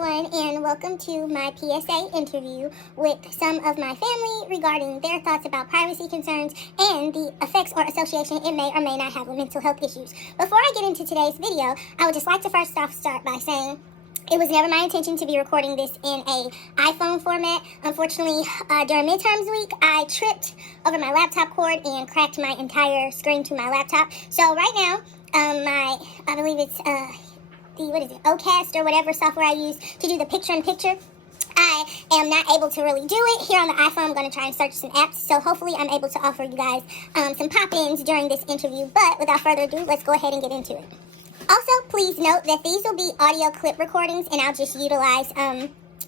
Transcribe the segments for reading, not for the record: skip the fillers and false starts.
everyone, and welcome to my PSA interview with some of my family regarding their thoughts about privacy concerns and the effects or association it may or may not have with mental health issues. Before I get into today's video, I would just like to first off start by saying it was never my intention to be recording this in a iPhone format. Unfortunately, during midterms week, I tripped over my laptop cord and cracked my entire screen to my laptop. So right now, I believe it's Ocast or whatever software I use to do the picture-in-picture. I am not able to really do it. Here on the iPhone, I'm going to try and search some apps. So hopefully I'm able to offer you guys some pop-ins during this interview. But without further ado, let's go ahead and get into it. Also, please note that these will be audio clip recordings, and I'll just utilize,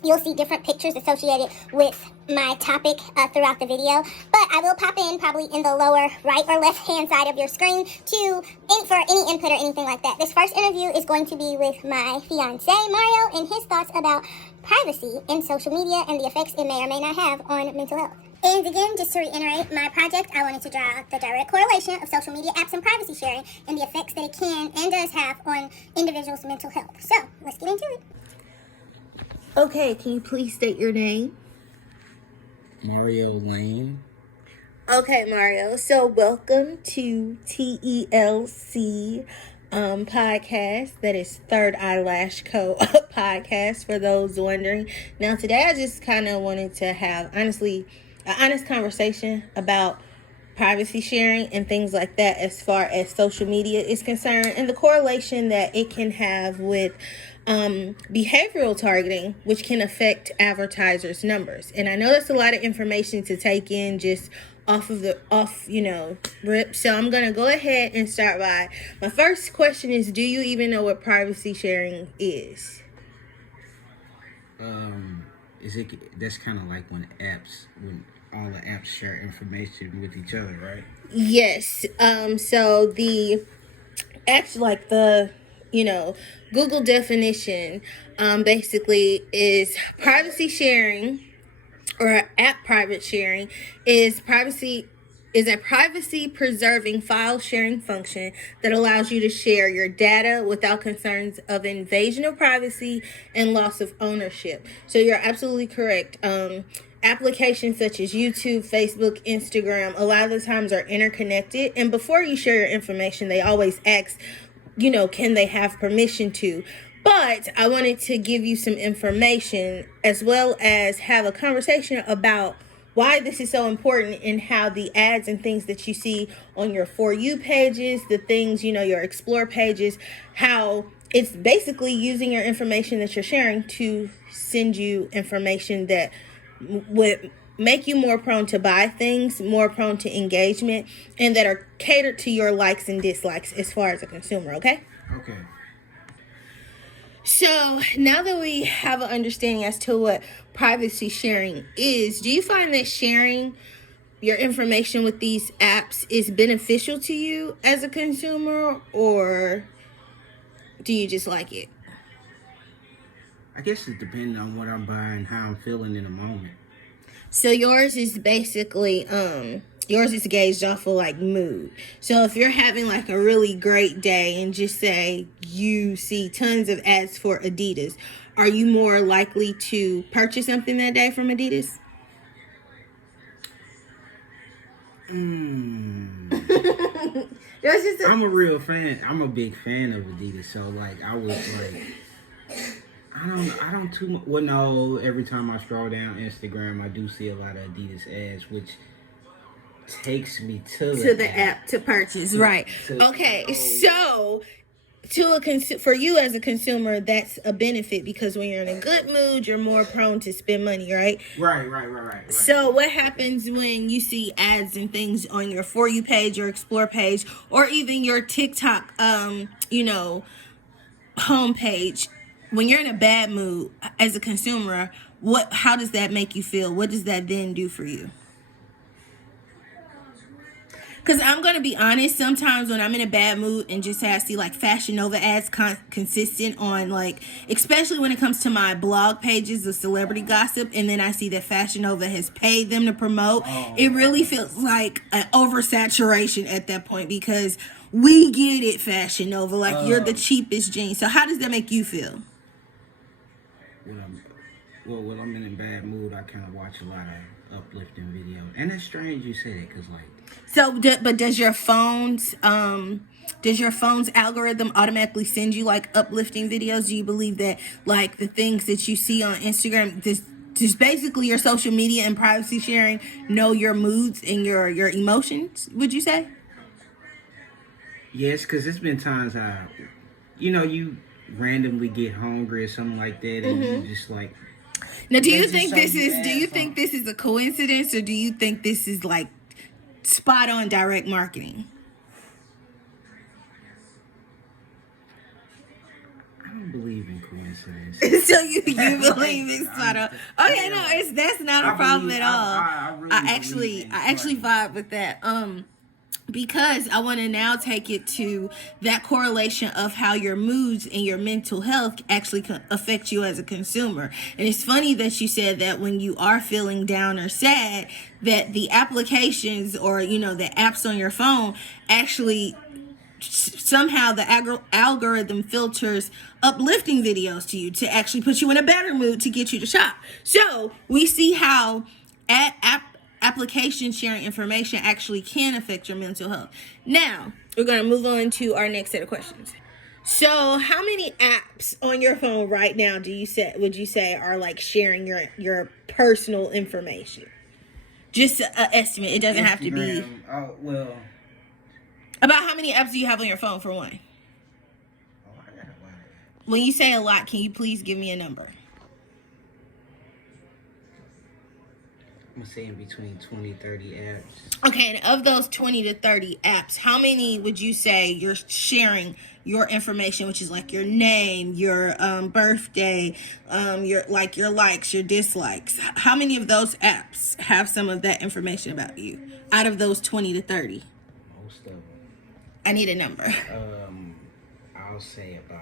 you'll see different pictures associated with my topic throughout the video. But I will pop in probably in the lower right or left hand side of your screen for any input or anything like that. This first interview is going to be with my fiance, Mario, and his thoughts about privacy in social media and the effects it may or may not have on mental health. And again, just to reiterate my project, I wanted to draw out the direct correlation of social media apps and privacy sharing and the effects that it can and does have on individuals' mental health. So, let's get into it. Okay, can you please state your name? Mario Lane. Okay, Mario. So, welcome to TELC podcast. That is Third Eyelash Co. podcast, for those wondering. Now, today I just kind of wanted to have, honestly, an honest conversation about privacy sharing and things like that as far as social media is concerned, and the correlation that it can have with behavioral targeting, which can affect advertisers' numbers. And I know that's a lot of information to take in just off rip. So I'm gonna go ahead and start by my first question is, do you even know what privacy sharing is? That's kind of like when all the apps share information with each other, right? Yes. So the apps, like the Google definition, basically is privacy sharing, or app private sharing is a privacy preserving file sharing function that allows you to share your data without concerns of invasion of privacy and loss of ownership. So you're absolutely correct. Applications such as YouTube, Facebook, Instagram, a lot of the times are interconnected. And before you share your information, they always ask, can they have permission to? But I wanted to give you some information as well as have a conversation about why this is so important and how the ads and things that you see on your For You pages, the things, your Explore pages, how it's basically using your information that you're sharing to send you information that would make you more prone to buy things, more prone to engagement, and that are catered to your likes and dislikes as far as a consumer, okay? Okay. So now that we have an understanding as to what privacy sharing is, do you find that sharing your information with these apps is beneficial to you as a consumer, or do you just like it? I guess it depends on what I'm buying, how I'm feeling in the moment. So yours is basically, yours is gauged off of like mood. So if you're having like a really great day and just say you see tons of ads for Adidas, are you more likely to purchase something that day from Adidas? I'm a real fan. I'm a big fan of Adidas. So like, I was like, I don't too much. Well, no. Every time I scroll down Instagram, I do see a lot of Adidas ads, which takes me to the app to purchase. Right. Okay. So for you as a consumer, that's a benefit, because when you're in a good mood, you're more prone to spend money, right? Right. So what happens when you see ads and things on your For You page, your Explore page, or even your TikTok, homepage? When you're in a bad mood as a consumer, how does that make you feel? What does that then do for you? Because I'm going to be honest, sometimes when I'm in a bad mood and just I see like Fashion Nova ads consistent on, like, especially when it comes to my blog pages of celebrity gossip, and then I see that Fashion Nova has paid them to promote, it really feels like an oversaturation at that point, because we get it, Fashion Nova, like you're the cheapest jeans. So how does that make you feel? when I'm in a bad mood, I kind of watch a lot of uplifting videos. And it's strange you say that, because like. So, but does your phone's algorithm automatically send you like uplifting videos? Do you believe that like the things that you see on Instagram, just basically your social media and privacy sharing know your moods and your emotions? Would you say? Yes, because it's been times you randomly get hungry or something like that, and you just like. Now, do you think this is a coincidence, or do you think this is like spot on direct marketing? I don't believe in coincidence. So you believe it's spot on? Okay, no, that's not a problem at all. I really I actually vibe with that. Because I want to now take it to that correlation of how your moods and your mental health actually affect you as a consumer. And it's funny that you said that when you are feeling down or sad, that the applications or, the apps on your phone actually somehow the algorithm filters uplifting videos to you to actually put you in a better mood to get you to shop. So we see how application sharing information actually can affect your mental health. Now, we're going to move on to our next set of questions. So, how many apps on your phone right now would you say are like sharing your personal information? Just an estimate. It doesn't have to be. Oh, well. About how many apps do you have on your phone, for one? Oh, I got a lot. When you say a lot, can you please give me a number? I'm saying between 20, 30 apps. Okay, and of those 20 to 30 apps, how many would you say you're sharing your information, which is like your name, your birthday, your likes, your dislikes? How many of those apps have some of that information about you out of those 20 to 30? Most of them. I need a number. I'll say about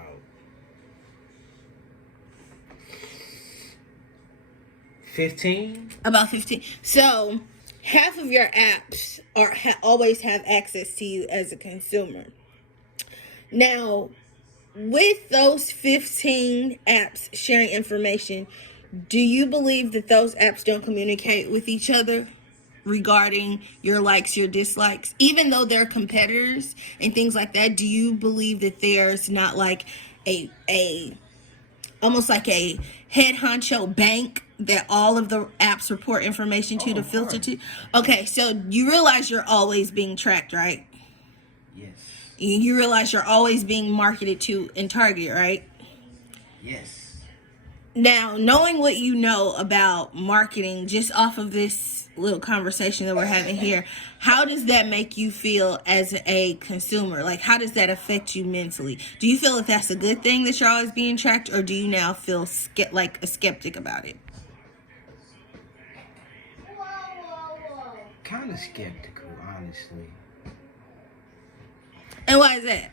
15. About 15. So half of your apps always have access to you as a consumer. Now, with those 15 apps sharing information, do you believe that those apps don't communicate with each other regarding your likes, your dislikes? Even though they're competitors and things like that, do you believe that there's not like almost like a head honcho bank that all of the apps report information to filter to? Okay, so you realize you're always being tracked, right? Yes. You realize you're always being marketed to and targeted, right? Yes. Now, knowing what you know about marketing just off of this little conversation that we're having here, how does that make you feel as a consumer? Like, how does that affect you mentally? Do you feel that that's a good thing that you're always being tracked, or do you now feel like a skeptic about it? Kind of skeptical, honestly. And why is that?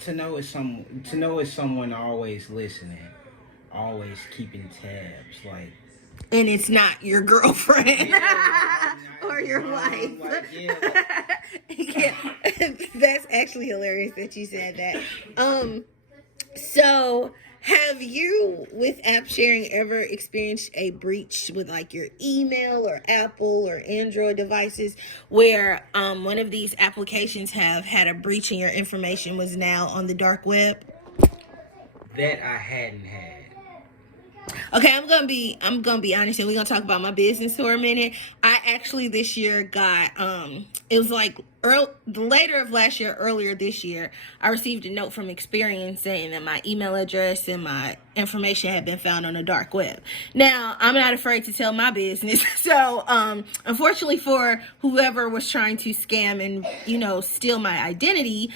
To know it's someone always listening, always keeping tabs, like. And it's not your girlfriend or your wife. Yeah, that's actually hilarious that you said that. So have you, with app sharing, ever experienced a breach with like your email or Apple or Android devices where one of these applications have had a breach and your information was now on the dark web? That I hadn't had. Okay, I'm gonna be honest, and we're gonna talk about my business for a minute. I actually this year got it was like later of last year, earlier this year, I received a note from Experian saying that my email address and my information had been found on the dark web. Now, I'm not afraid to tell my business. So, unfortunately for whoever was trying to scam and, steal my identity,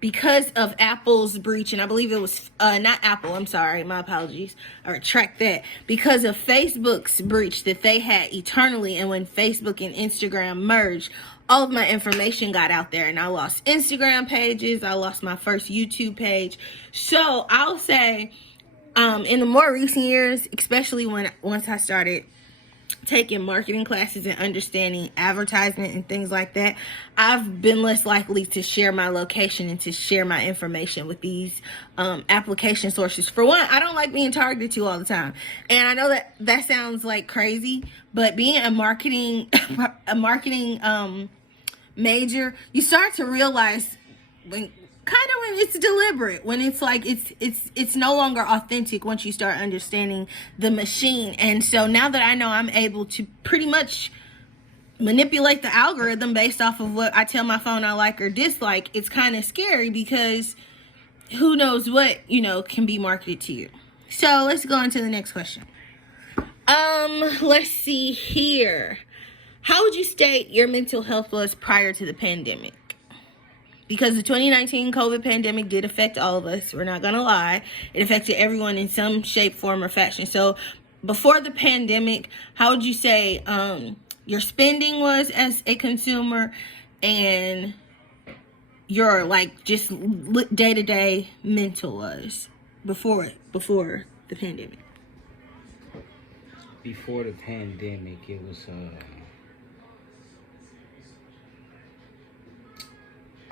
because of Apple's breach, and I believe it was not Apple, I'm sorry, my apologies, I retract that, because of Facebook's breach that they had eternally, and when Facebook and Instagram merged, all of my information got out there, and I lost Instagram pages, I lost my first YouTube page. So I'll say, in the more recent years, especially once I started taking marketing classes and understanding advertisement and things like that, I've been less likely to share my location and to share my information with these application sources. For one, I don't like being targeted to all the time. And I know that sounds like crazy, but being a marketing major, you start to realize when it's deliberate, when it's like it's no longer authentic once you start understanding the machine. And so now that I know I'm able to pretty much manipulate the algorithm based off of what I tell my phone I like or dislike, it's kind of scary because who knows what, can be marketed to you. So let's go on to the next question. Let's see here. How would you state your mental health was prior to the pandemic? Because the 2019 COVID pandemic did affect all of us. We're not going to lie. It affected everyone in some shape, form, or fashion. So before the pandemic, how would you say your spending was as a consumer and your just day-to-day mental was before the pandemic? Before the pandemic, it was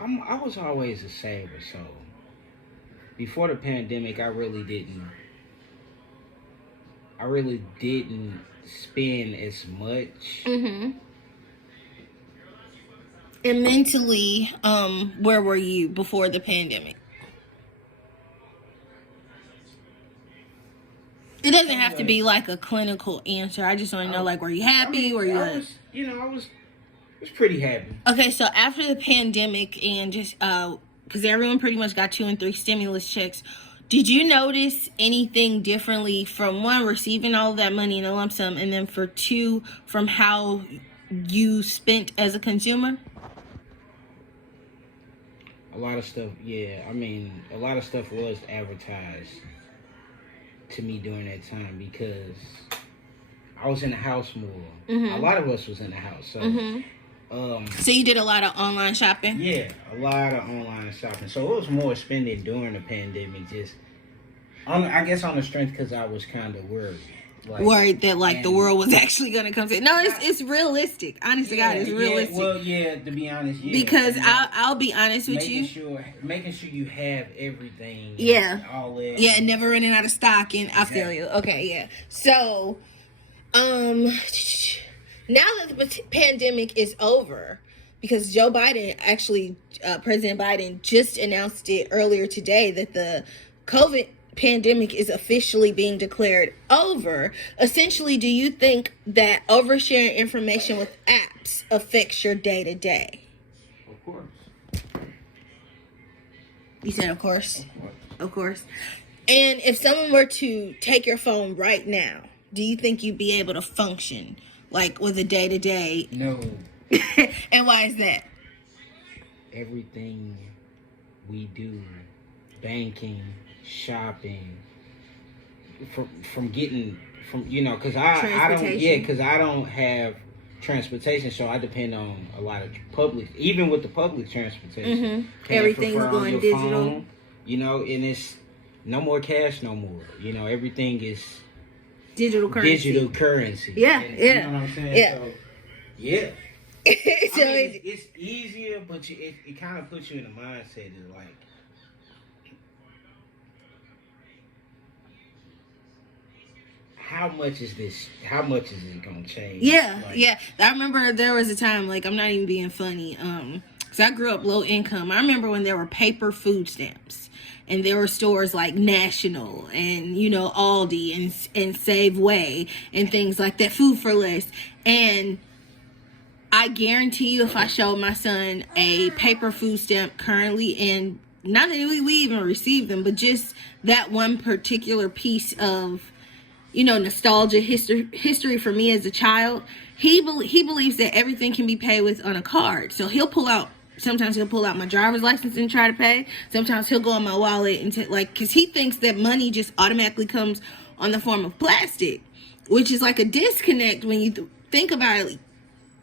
I was always a saver, so before the pandemic, I really didn't spend as much. Mm-hmm. And mentally, where were you before the pandemic? It doesn't have to be like a clinical answer. I just want to know, were you happy? I was pretty happy. Okay, so after the pandemic and just because everyone pretty much got 2 and 3 stimulus checks, did you notice anything differently from one, receiving all of that money in a lump sum, and then for 2, from how you spent as a consumer? A lot of stuff, yeah. I mean, a lot of stuff was advertised to me during that time because I was in the house more. Mm-hmm. A lot of us was in the house, so. Mm-hmm. So you did a lot of online shopping? Yeah, a lot of online shopping. So it was more spending during the pandemic, I guess on the strength because I was kind of worried. Worried that the world was actually going to come to. No, it's realistic. Honestly, God, it's realistic. To be honest, yeah. Because I'll be honest with making sure you have everything. Yeah. All that. Yeah, never running out of stock. And exactly. I feel you. Okay, yeah. So, now that the pandemic is over, because Joe Biden President Biden just announced it earlier today that the COVID pandemic is officially being declared over. Essentially, do you think that oversharing information with apps affects your day-to-day? Of course. You said of course? Of course. Of course. And if someone were to take your phone right now, do you think you'd be able to function with a day-to-day? No. And why is that? Everything we do, banking, shopping, because I don't have transportation, so I depend on a lot of public, even with the public transportation. Mm-hmm. Everything's going digital. Phone, and it's no more cash no more. Everything is digital currency. Yeah, and, yeah. You know what I'm saying? Yeah. So, yeah. So it's easier, but it kind of puts you in the mindset of how much is it gonna change? Yeah, yeah. I remember there was a time, I'm not even being funny, because I grew up low income. I remember when there were paper food stamps. And there were stores like National and, Aldi and Safeway and things like that, Food for Less. And I guarantee you if I showed my son a paper food stamp currently, and not that we even received them, but just that one particular piece of, nostalgia, history for me as a child, he believes that everything can be paid with on a card. So sometimes he'll pull out my driver's license and try to pay. Sometimes he'll go in my wallet and because he thinks that money just automatically comes on the form of plastic, which is like a disconnect when you think about it.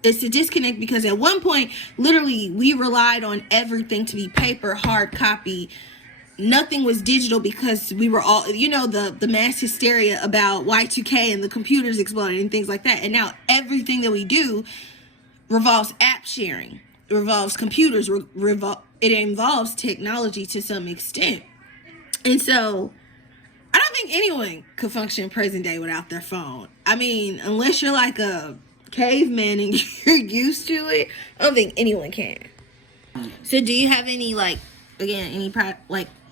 It's a disconnect because at one point, literally, we relied on everything to be paper, hard copy, nothing was digital because we were all, the mass hysteria about Y2K and the computers exploding and things like that. And now everything that we do revolves app sharing, revolves computers, it involves technology to some extent. And so I don't think anyone could function present day without their phone. I mean, unless you're like a caveman and you're used to it, I don't think anyone can. So do you have any, like, again, any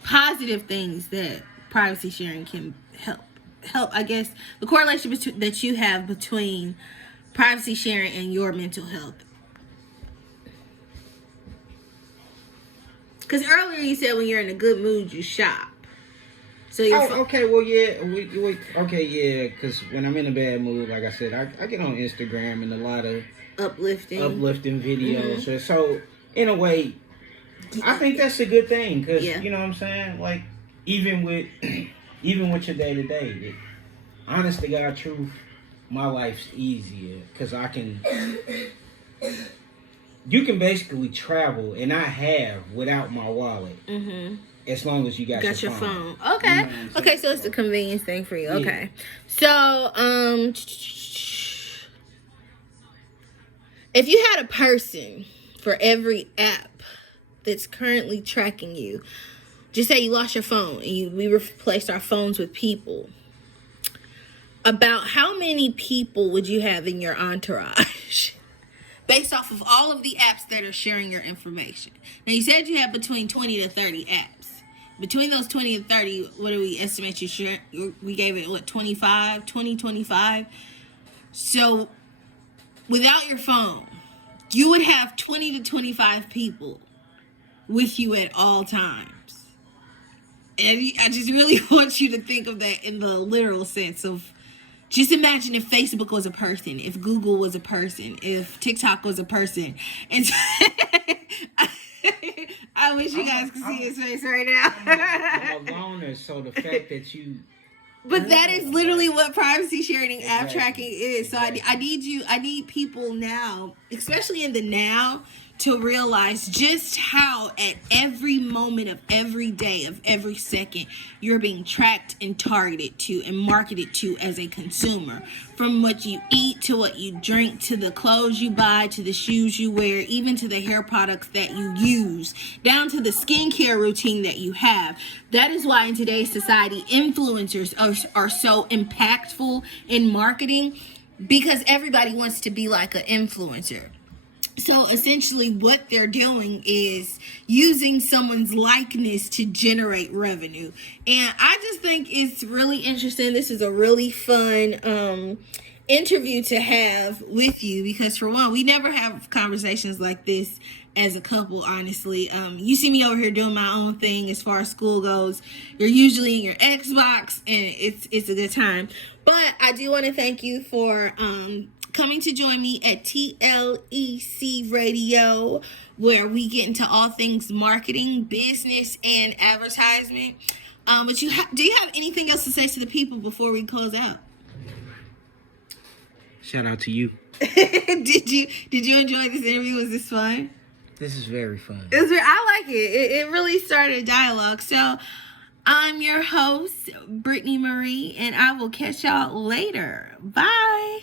positive things that privacy sharing can help, I guess, the correlation that you have between privacy sharing and your mental health? Because earlier you said when you're in a good mood, you shop. So okay, well, yeah, yeah, because when I'm in a bad mood, like I said, I get on Instagram and a lot of uplifting videos. Mm-hmm. So in a way, I think that's a good thing, because you know what I'm saying. Like even with your day to day, honest to God truth, my life's easier because I can. You can basically travel, and I have, without my wallet. Mm-hmm. As long as you got your phone. Okay. You know, okay, so it's the convenience thing for you. Yeah. Okay. So, if you had a person for every app that's currently tracking you, just say you lost your phone and we replaced our phones with people, about how many people would you have in your entourage? Based off of all of the apps that are sharing your information. Now, you said you have between 20 to 30 apps. Between those 20 and 30, what do we estimate you share? We gave it, 25? So, without your phone, you would have 20 to 25 people with you at all times. And I just really want you to think of that in the literal sense of, just imagine if Facebook was a person, if Google was a person, if TikTok was a person. And I wish you guys could see his face right now. I'm a loner, so the fact that you... But that is literally what privacy sharing and app tracking is. So I need people now, especially in the now, to realize just how at every moment of every day, of every second, you're being tracked and targeted to and marketed to as a consumer. From what you eat, to what you drink, to the clothes you buy, to the shoes you wear, even to the hair products that you use, down to the skincare routine that you have. That is why in today's society, influencers are so impactful in marketing, because everybody wants to be like an influencer. So essentially what they're doing is using someone's likeness to generate revenue. And I just think it's really interesting. This is a really fun interview to have with you, because for one, we never have conversations like this as a couple, honestly. You see me over here doing my own thing as far as school goes. You're usually in your Xbox, and it's a good time. But I do want to thank you for coming to join me at TLEC Radio, where we get into all things marketing, business, and advertisement. But do you have anything else to say to the people before we close out? Shout out to you. Did you enjoy this interview? Was this fun? This is very fun. I like it. It really started a dialogue. So I'm your host, Brittany Marie, and I will catch y'all later. Bye.